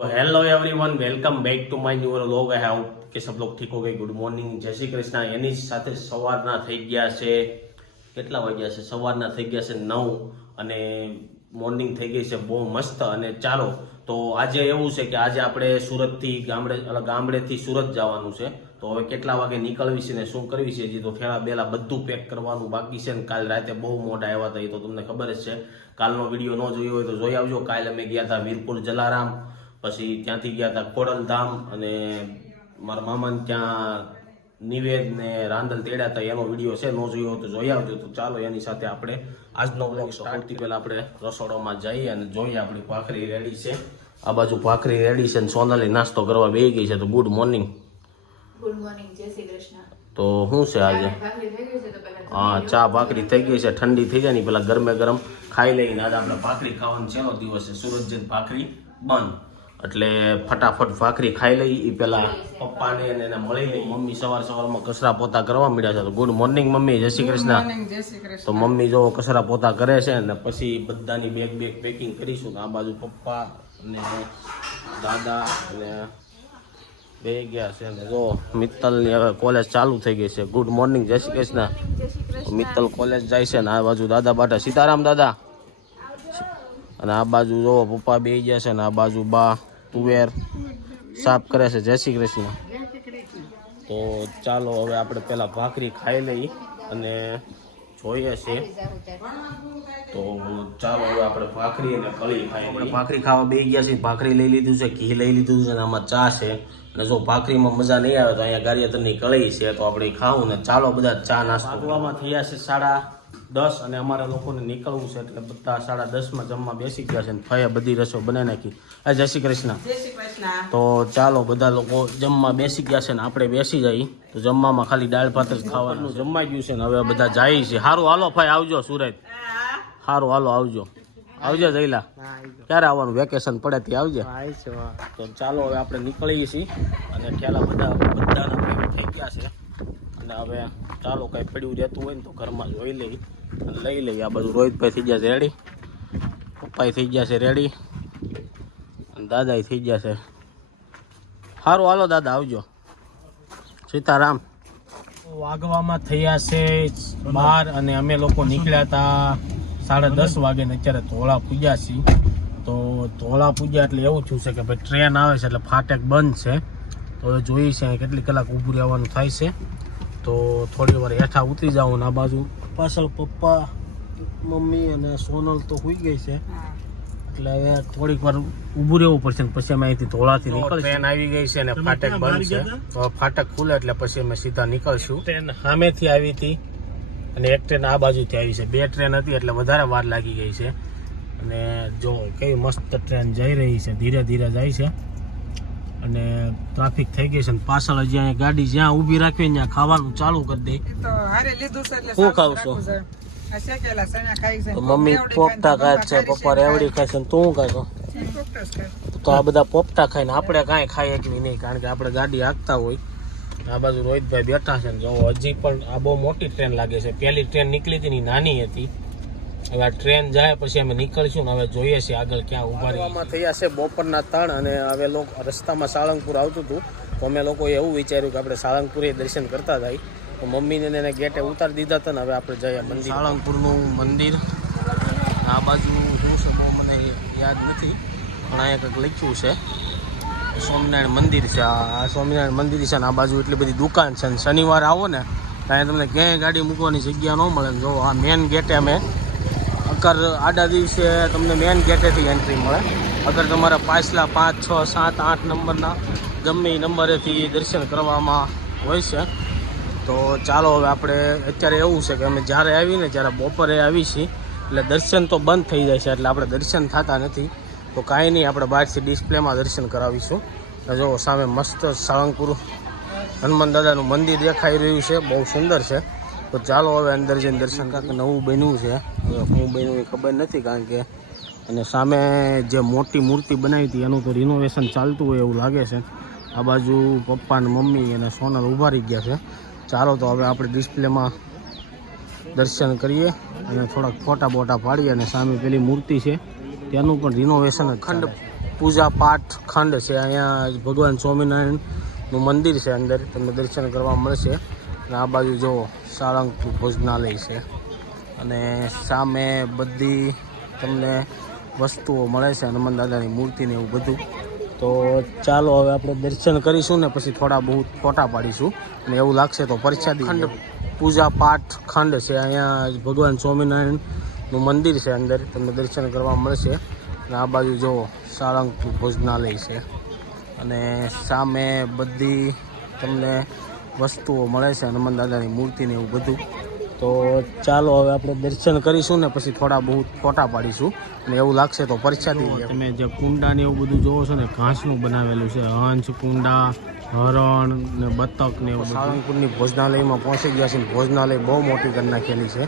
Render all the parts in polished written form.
तो hello everyone, welcome back to my new vlog. I hope કે सब लोग ठीक हो गए। ગુડ મોર્નિંગ, જય શ્રી કૃષ્ણ। એની સાથે સવારના થઈ ગયા છે, કેટલા વાગ્યા છે? સવારના થઈ ગયા છે 9 અને મોર્નિંગ થઈ ગઈ છે બહુ મસ્ત। અને ચાલો તો આજે એવું છે કે આજે આપણે સુરતથી ગામડેથી સુરત જવાનું છે। તો હવે કેટલા વાગે નીકળવી છે ને શું કરવી છે હજી તો થેલા બેલા બધું પેક કરવાનું બાકી છે। ને કાલ રાતે બહુ મોડા આવ્યા હતા, એ તો તમને ખબર જ છે। કાલનો વિડીયો ન જોયો હોય તો જોઈ આવજો। કાલે અમે ગયા હતા વીરપુર જલારામ, પછી ત્યાંથી ગયા હતા ખોડલધામ અને મારા મામાને ત્યાં નિવેદ ને રાંદલ તેડ્યા હતા, એનો વિડીયો છે, ન જોયો તો જોઈ આવજો। તો ચાલો એની સાથે આપણે આજનો વ્લોગ સ્ટાર્ટથી પહેલા આપણે રસોડામાં જઈએ અને જોઈએ આપણી ભાખરી રેડી છે। આ બાજુ ભાખરી રેડી છે ને સોનાલી નાસ્તો કરવા બેસી ગઈ છે। તો ગુડ મોર્નિંગ। ગુડ મોર્નિંગ, જય શ્રી કૃષ્ણ। તો શું છે આજે? હા, ચા ભાખરી થઈ ગઈ છે, ઠંડી થઈ જાય ને પેલા ગરમે ગરમ ખાઈ લઈને આજે આપણે ભાખરી ખાવાનો છેલ્લો દિવસ છે। સુરત જઈને ભાખરી બંધ એટલે ફટાફટ ભાખરી ખાઈ લઈ। એ પેલા પપ્પાને એને મળી લઈ। મમ્મી સવારમાં કચરા પોતા કરવા મળ્યા છે। તો ગુડ મોર્નિંગ મમ્મી, જય શ્રી કૃષ્ણ। તો મમ્મી જો કચરા પોતા કરે છે ને પછી બધાની બેગ પેકિંગ કરીશું। આ બાજુ પપ્પા અને દાદા અને બે ગયા છે ને જો મિત્તલની હવે કોલેજ ચાલુ થઈ ગઈ છે। ગુડ મોર્નિંગ, જય શ્રી કૃષ્ણ। મિત્તલ કોલેજ જાય છે ને આ બાજુ દાદા બાટા સીતારામ દાદા, અને આ બાજુ જો પપ્પા બે ગયા છે ને આ બાજુ બા તુવેર સાફ કરે છે। જય શ્રી કૃષ્ણ। તો ચાલો હવે આપણે પેલા ભાખરી ખાઈ લઈ અને જોઈએ છે। તો ચાલો હવે આપણે ભાખરી અને કળી ખાઈ લઈએ। ભાખરી ખાવા બે ગયા છે, ભાખરી લઈ લીધું છે, ઘી લઈ લીધું છે અને આમાં ચા છે। અને જો ભાખરીમાં મજા નહીં આવે તો અહીંયા ગારિયાતરની કળી છે, તો આપણે ખાવું ને ચાલો બધા ચા નાસ્તો કરવામાં થયા છે 10:30 અને અમારા લોકોને નીકળવું છે એટલે બધા 10:30 જમવા બેસી ગયા છે ને ફઈએ બધી રસોઈ બનાવી નાખી। જય શ્રી કૃષ્ણ। તો ચાલો બધા લોકો જમવા બેસી ગયા છે ને આપણે બેસી જઈએ। તો જમવામાં ખાલી દાળ ભાત જ ખાવાનું જમવાઈ ગયું છે ને હવે બધા જાય છે। સારું હાલો ભાઈ, આવજો સુરત। સારું હાલો આવજો જયલા। ક્યારે આવવાનું? વેકેશન પડે ત્યાં આવજે। તો ચાલો હવે આપણે નીકળીએ છીએ અને ઠેલા બધાના પેક થઈ ગયા છે અને હવે ચાલો કંઈ પડ્યું રહેતું હોય ને તો ઘરમાં જોઈ લઈ અને લઈ લઈએ। આ બધું રોહિતભાઈ થઈ ગયા છે રેડી, પપ્પાએ થઈ ગયા છે રેડી અને દાદાએ થઈ ગયા છે। સારું હાલો દાદા આવજો, સીતારામ। વાગવામાં થયા છે 12 અને અમે લોકો નીકળ્યા હતા 10:30 વાગે ને અત્યારે ધોળા પૂજ્યા છીએ। તો ધોળા પૂજ્યા એટલે એવું થયું છે કે ભાઈ ટ્રેન આવે છે એટલે ફાટક બંધ છે। તો હવે જોઈએ છે કેટલી કલાક ઊભું રહેવાનું થાય છે। તો થોડી વાર હેઠા ઉતરી જાઉં ને આ બાજુ પાછળ પપ્પા મમ્મી અને સોનલ તો સુઈ ગઈ છે એટલે હવે થોડીક વાર ઊભું રહેવું પડશે ને પછી અમે અહીંથી ધોળાથી નીકળીશું। ટ્રેન આવી ગઈ છે ને ફાટક બંધ છે, તો ફાટક ખુલે એટલે પછી અમે સીધા નીકળશું। ટ્રેન સામેથી આવી હતી અને એક ટ્રેન આ બાજુથી આવી છે, 2 ટ્રેન હતી એટલે વધારે વાર લાગી ગઈ છે। અને જો કેવી મસ્ત ટ્રેન જઈ રહી છે, ધીરે ધીરે જાય છે અને ટ્રાફિક થઈ ગઈ છે ને પાછળ હજી અહીંયા ગાડી જ્યાં ઊભી રાખવી ત્યાં ખાવાનું ચાલુ કરી દે। શું ખાવ છો? તો મમ્મી પોપટા ખાય છે, પપ્પા રેવડી ખાય છે, તું શું ખાય છો? તો આ બધા પોપટા ખાઈને આપણે કાંઈ ખાઈ શકવી નહીં કારણ કે આપણે ગાડી હાંકતા હોય। આ બાજુ રોહિતભાઈ બેઠા છે ને જો હજી પણ આ બહુ મોટી ટ્રેન લાગે છે। પહેલી ટ્રેન નીકળી હતી ને નાની હતી, હવે આ ટ્રેન જાય પછી અમે નીકળીશું ને હવે જોઈએ છીએ આગળ ક્યાં ઉભા રહેવામાં થયા છે બપોરના 3 અને હવે લોકો રસ્તામાં સાળંગપુર આવતું હતું તો અમે લોકોએ એવું વિચાર્યું કે આપણે સાળંગપુરે દર્શન કરતા જાય। તો મમ્મીને એને ગેટે ઉતારી દીધા હતા ને હવે આપણે જઈએ મંદિર, સાળંગપુરનું મંદિર। આ બાજુ શું છે બહુ મને યાદ નથી પણ અહીંયા કંઈક લખ્યું છે સ્વામિનારાયણ મંદિર છે। આ સ્વામિનારાયણ મંદિર છે ને આ બાજુ એટલી બધી દુકાન છે ને શનિવારે આવો ને ત્યાં તમને ક્યાંય ગાડી મૂકવાની જગ્યા ન મળે। જો આ મેન ગેટે અમે અગર આડા દિવસે તમને મેન ગેટેથી એન્ટ્રી મળે, અગર તમારા પાછલા 5, 6, 7, 8 નંબરના ગમે એ નંબરેથી દર્શન કરવામાં હોય છે। તો ચાલો હવે આપણે અત્યારે એવું છે કે અમે જ્યારે આવીને જ્યારે બપોરે આવી છીએ એટલે દર્શન તો બંધ થઈ જાય છે એટલે આપણે દર્શન થતા નથી। તો કાંઈ નહીં, આપણે બહારથી ડિસ્પ્લેમાં દર્શન કરાવીશું। જો સામે મસ્ત સાળંગપુર હનુમાન દાદાનું મંદિર દેખાઈ રહ્યું છે, બહુ સુંદર છે। તો ચાલો હવે અંદર જઈને દર્શન કાંઈક નવું બન્યું છે, હવે શું બન્યું એ ખબર નથી કારણ કે અને સામે જે મોટી મૂર્તિ બનાવી હતી એનું તો રિનોવેશન ચાલતું હોય એવું લાગે છે। આ બાજુ પપ્પા ને મમ્મી અને સોનલ ઊભા રહી ગયા છે। ચાલો તો હવે આપણે ડિસ્પ્લેમાં દર્શન કરીએ અને થોડાક ફોટા બોટા પાડીએ અને સામે પેલી મૂર્તિ છે તેનું પણ રિનોવેશન ખંડ પૂજા પાઠ ખંડ છે. અહીંયા ભગવાન સ્વામિનારાયણનું મંદિર છે, અંદર તમને દર્શન કરવા મળશે. અને આ બાજુ જો સાળંગપુર ભોજનાલય છે અને સામે બધી તમને વસ્તુઓ મળે છે, હનુમાન દાદાની મૂર્તિ ને એવું બધું. તો ચાલો હવે આપણે દર્શન કરીશું ને પછી થોડા બહુ ફોટા પાડીશું અને એવું લાગશે તો પ્રસાદી. ખંડ પૂજા પાઠ ખંડ છે. અહીંયા ભગવાન સ્વામિનારાયણનું મંદિર છે, અંદર તમને દર્શન કરવા મળશે. અને આ બાજુ જો સાળંગપુર ભોજનાલય છે અને સામે બધી તમને વસ્તુઓ મળે છે, હનુમાન દાદાની મૂર્તિ ને એવું બધું. તો ચાલો હવે આપણે દર્શન કરીશું ને પછી થોડા બહુ ફોટા પાડીશું અને એવું લાગશે તો પ્રસાદી. તમે જે કુંડા ને એવું બધું જોવો છો ને, ઘાસનું બનાવેલું છે. હંસ, કુંડા, હરણ ને બતક ને એવું. સાળંગપુરની ભોજનાલયમાં પહોંચી ગયા છે. ભોજનાલય બહુ મોટી કરી નાખેલી છે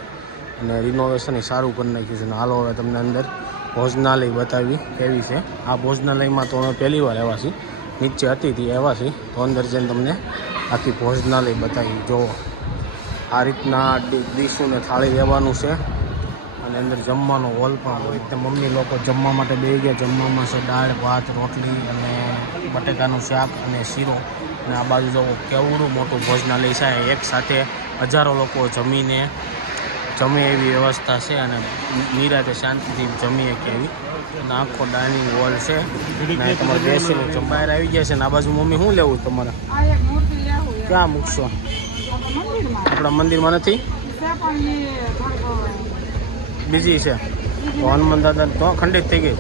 અને રિનોવેશન સારું કરી નાખ્યું છે. અને હાલો હવે તમને અંદર ભોજનાલય બતાવી કેવી છે. આ ભોજનાલયમાં તો અમે પહેલી વાર આવ્યા છીએ, નીચે હતી તે આવ્યા છીએ. તો અંદર જઈને તમને આખી ભોજનાલય બતાવી. જો આ રીતના ડીશું ને થાળી લેવાનું છે અને અંદર જમવાનો હોલ પણ હોય. રીતે મમ્મી લોકો જમવા માટે બેસી ગયા. જમવામાં છે દાળ, ભાત, રોટલી અને બટેકાનું શાક અને શીરો. અને આ બાજુ જો કેવડું મોટું ભોજનાલય છે. એક સાથે હજારો લોકો જમે એવી વ્યવસ્થા છે અને નિરાતે શાંતિથી જમીએ કે એવી. અને આખો ડાઇનિંગ હોલ છે અને તમારે બેસીને બહાર આવી ગયા છે. ને આ બાજુ મમ્મી શું લેવું તમારે? ક્યાં મૂકશો? આપણા મંદિરમાં નથી, બીજી છે. તો હનુમાન દાદા તો ખંડિત થઈ ગઈ.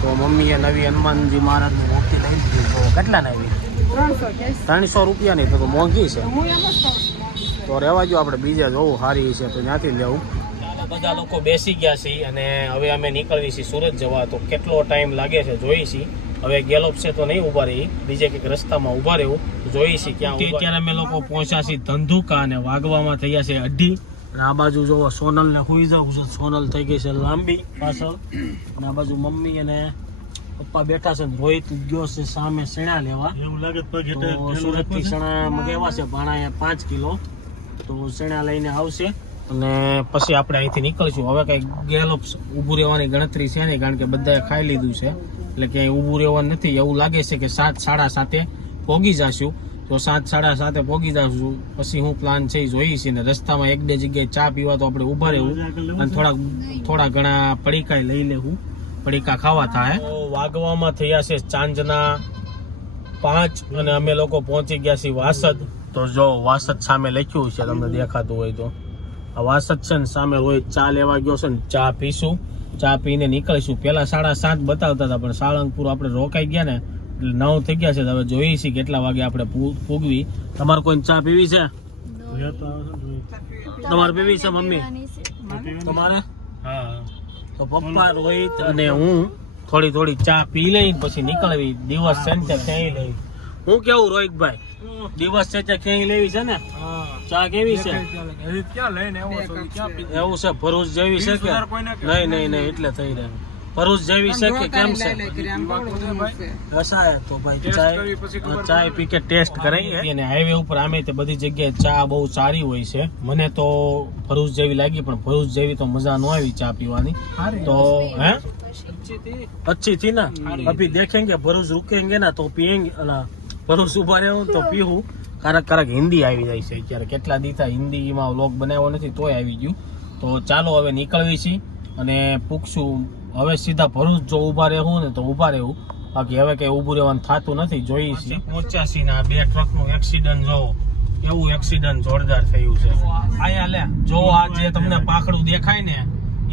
તો મમ્મીએ નવી હનુમાનજી મહારાજની મૂર્તિ લઈ લીધી. તો કેટલા ને આવી? 300 રૂપિયાની. તો મોંઘી છે. તો રહેવા જો, આપણે બીજા જોવું સારી છે તો ત્યાંથી લેવું. બધા લોકો બેસી ગયા છે અને હવે અમે નીકળવી છીએ સુરત જવા. તો કેટલો ટાઈમ લાગે છે જોઈ છીએ. હવે ગેલોપ છે તો નહીં ઊભા રહી, બીજે કંઈક રસ્તામાં ઊભા રહેવું જોઈ છીએ ક્યાં. અત્યારે અમે લોકો પહોંચ્યા છીએ ધંધુકા અને વાગવામાં થયા છે 2:30. અને આ બાજુ જોવો સોનલ ને સુઈ જવું છે. સોનલ થઈ ગઈ છે લાંબી પાછળ. અને આ બાજુ મમ્મી અને પપ્પા બેઠા છે. રોહિત ગયો છે સામે સણા લેવા. એવું લાગે તો સુરત થી સણા મગાવ્યા છે ભાણા 5 કિલો. તો સણા લઈને આવશે અને પછી આપણે અહીંથી નીકળશું. હવે કઈ ગેલોપ ઊભું રહેવાની ગણતરી છે નહીં, કારણ કે બધાએ ખાઈ લીધું છે એટલે ક્યાંય ઊભું રહેવાનું નથી. એવું લાગે છે કે 7, 7:30 પહોંચી જશું. તો 7, 7:30 પહોંચી જશું. પછી હું પ્લાન છે એ જોઈએ છીએ. ને રસ્તામાં 1-2 જગ્યાએ ચા પીવા તો આપણે ઊભા રહેવું અને થોડા ઘણા પડીકા લઈ લેવું. પડીકા ખાવા થાય. વાગવામાં થયા છે સાંજના 5 અને અમે લોકો પહોંચી ગયા છીએ વાસદ. તો જો વાસદ સામે લખ્યું છે, તમને દેખાતું હોય તો આ વાસદ છે ને સામે. રોહિત ચા લેવા ગયો છે ને, ચા પીશું. ચા પીને નીકળીશું. પહેલા 7:30 બતાવતા હતા પણ સાળંગપુર આપણે રોકાઈ ગયા ને એટલે 9 થઈ ગયા છે. હવે જોઈએ છીએ કેટલા વાગે આપણે પૂગવી. તમારે કોઈ ચા પીવી છે? તમારે પીવી છે મમ્મી? તમારે? હા. તો પપ્પા, રોહિત અને હું થોડી ચા પી લઈ પછી નીકળવી. દિવસ છે ને ક્યાંય લઈ. હું કેવું રોહિતભાઈ, દિવસ છે ક્યાંય લેવી છે ને? ચા કેવી છે? એવું છે ભરૂચ જેવી છે કે નહીં? એટલે થઈ રહે ભરૂચ જેવી છે કે કેમ છે? તો ભાઈ ચા પી કે ટેસ્ટ કરાવીએ. અને હાઈવે ઉપર આમે તે બધી જગ્યાએ ચા બહુ સારી હોય છે. મને તો ભરૂચ જેવી લાગી પણ ભરૂચ જેવી તો મજા ન આવી ચા પીવાની. તો હે अच्छी थी ना. अभी देखेंगे भरूच रुकेंगे ना तो पियेंगे. ભરૂચ ઉભા રહેવું તો પીવું. કારક હિન્દી આવી જાય છે અત્યારે. કેટલા દીધા હિન્દીમાં વ્લોગ બનાવ્યો નથી તોય આવી ગયું. તો ચાલો હવે નીકળવી છીએ અને પૂછશું. હવે સીધા ભરૂચ જો ઊભા રહેવું ને તો ઊભા રહેવું, બાકી હવે કઈ ઊભું રહેવાનું થતું નથી. જોઈએ છીએ. પહોંચ્યા છીએ ને આ 2 ટ્રકનું એક્સિડન્ટ જોવો. એવું એક્સિડન્ટ જોરદાર થયું છે. આયા લે જો આ જે તમને પાંખડું દેખાય ને,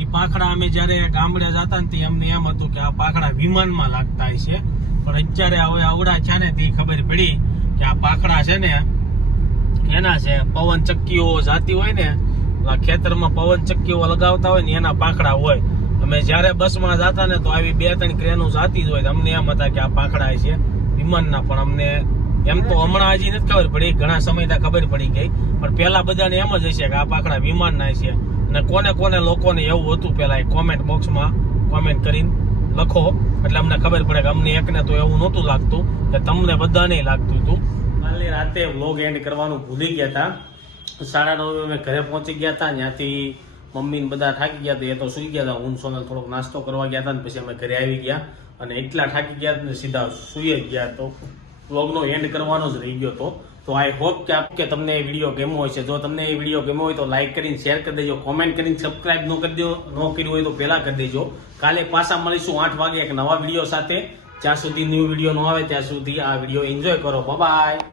એ પાંખડા અમે જયારે ગામડે જતા ને અમને એમ હતું કે આ પાંખડા વિમાનમાં લાગતા છે. પણ અત્યારે હવે આવડા છે ને તે ખબર પડી કે આ પાંખડા છે ને એના છે. પવન ચક્કીઓ જાતી હોય ને, ખેતરમાં પવન ચક્કીઓ લગાવતા હોય ને એના પાંખડા હોય. અમે જયારે બસમાં જતા ને તો આવી 2-3 ક્રેનો જાતી જ હોય. અમને એમ હતા કે આ પાંખડા છે વિમાનના. પણ અમને એમ તો હમણાં હજી નથી ખબર પડી, ઘણા સમયથી ખબર પડી ગઈ. પણ પેલા બધાને એમ જ હશે કે આ પાંખડા વિમાનના છે. અને કોને લોકોને એવું હતું પેલા કોમેન્ટ બોક્સમાં કોમેન્ટ કરીને લખો એટલે અમને ખબર પડે કે અમને એકને તો એવું નહોતું લાગતું, કે તમને બધાને લાગતું હતું. કાલની રાતે વ્લોગ એન્ડ કરવાનું ભૂલી ગયા હતા. 9:30 અમે ઘરે પહોંચી ગયા હતા. ત્યાંથી મમ્મી ને બધા થાકી ગયા હતા, એ તો સુઈ ગયા હતા. હું સોનલ થોડોક નાસ્તો કરવા ગયા હતા ને પછી અમે ઘરે આવી ગયા અને એટલા થાકી ગયા ને સીધા સુઈ જ ગયા. તો વ્લોગનો એન્ડ કરવાનો જ રહી ગયો તો આઈ હોપ કે તમને એ વિડીયો ગમ્યો હોય છે. જો તમને એ વિડીયો ગમ્યો હોય તો લાઈક કરીને શેર કરી દેજો, કોમેન્ટ કરીને સબસ્ક્રાઇબ ન કર્યું હોય તો પહેલા કરી દેજો. કાલે પાછા મળીશું 8 વાગે એક નવા વિડીયો સાથે. જ્યાં સુધી ન્યૂ વિડીયો ન આવે ત્યાં સુધી આ વિડીયો એન્જોય કરો. બાય.